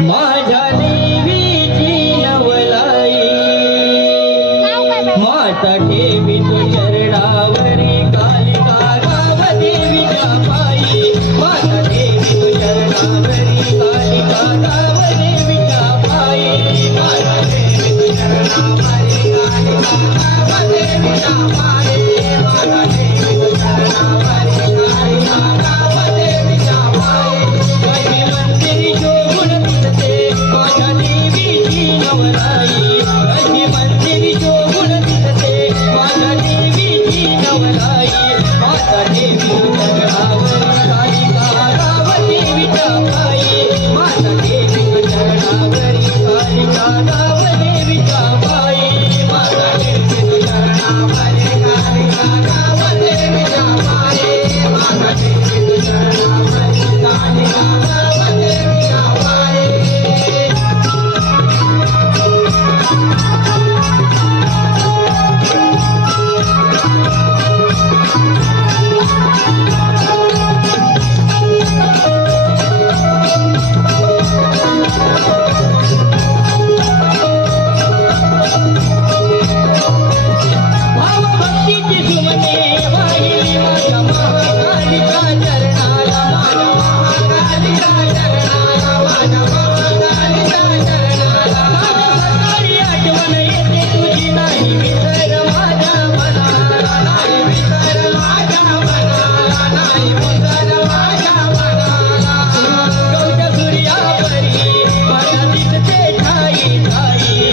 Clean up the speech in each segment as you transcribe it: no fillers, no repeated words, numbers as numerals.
माझ्या देवीची नवलाई माता ठेवी तू चरणावरी कालिका गाव देवीच्या पायी माता ठेवी तू चरणावरी कालिका गाव देवीच्या पायी माता ठेवी तू चरणावरी कालिका गाव देवीच्या पायी माता ठेवी तू चरणावरी कालिका गाव देवीच्या पायी माझी मंदिरी शोभून दिसते माझ्या देवीची नवलाई माझी मंदिरी शोभून दिसते माझ्या देवीची नवलाई माता देवी चरणावरी कालिका गाव देवीच्या पायी माता देवी चरणावरी कालिका गाव देवीच्या पायी माता देवी चरणावरी कालिका गाव देवीच्या पायी माता देवी चरणावरी कालिका गाव देवीच्या पायी भावभक्तीची सुमने वाहिली माझ्या महाकालिका चरणाला माझ्या महाकालिका चरणाला माझ्या महाकालिका चरणाला सकाळी आठवण येते तुझी नाही विसर माझ्या मनाला नाही विसर माझ्या मनाला नाही विसर माझ्या मनाला गौच्या सूर्यावरी मला दिसते ठाई ठाई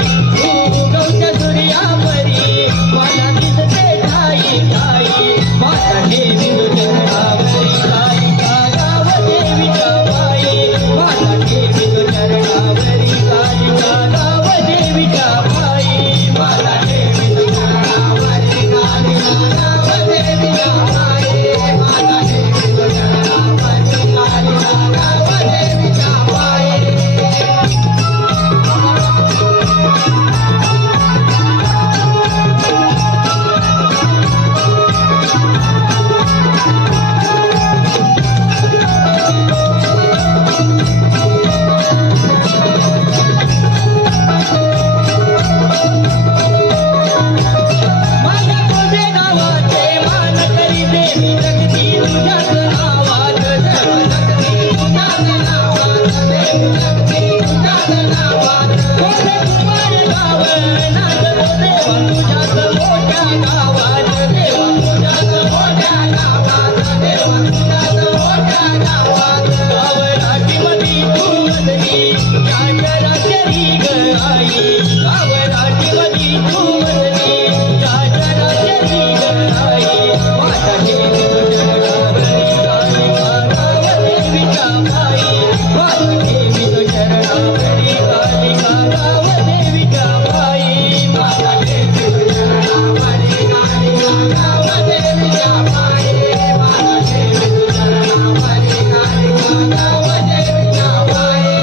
गौच्या सूर्यावरी मला दिसते ठाई ठाई माता देवी चरणावरी कालिका गाव देवीच्या पायी माता देवी चरणावरी कालिका गाव देवीच्या पायी माता देवी चरणावरी कालिका गाव देवीच्या पायी माता देवी चरणावरी कालिका गाव देवीच्या पायी माझ्या तुझे नावाचे मान करी देवी जगती तुझ्याच नावात देव जगती तुझ्याच नावात देव जगती तुझ्याच नावात कोठे कुमार गाव नाचतो देवा तुझ्याच मोठ्या गावात देवा तुझ्याच मोठ्या गावात देवा तुझ्याच मोठ्या गावात गावराटीमधी तू वसली या चराचरी ग आई गावराटीमधी तू वसली या चराचरी ग आई माता देवी चरणावरी कालिका गाव देवीच्या पायी माता देवी चरणावरी कालिका गाव देवीच्या पायी माता देवी चरणावरी कालिका गाव देवीच्या पायी माता देवी चरणावरी कालिका गाव देवीच्या पायी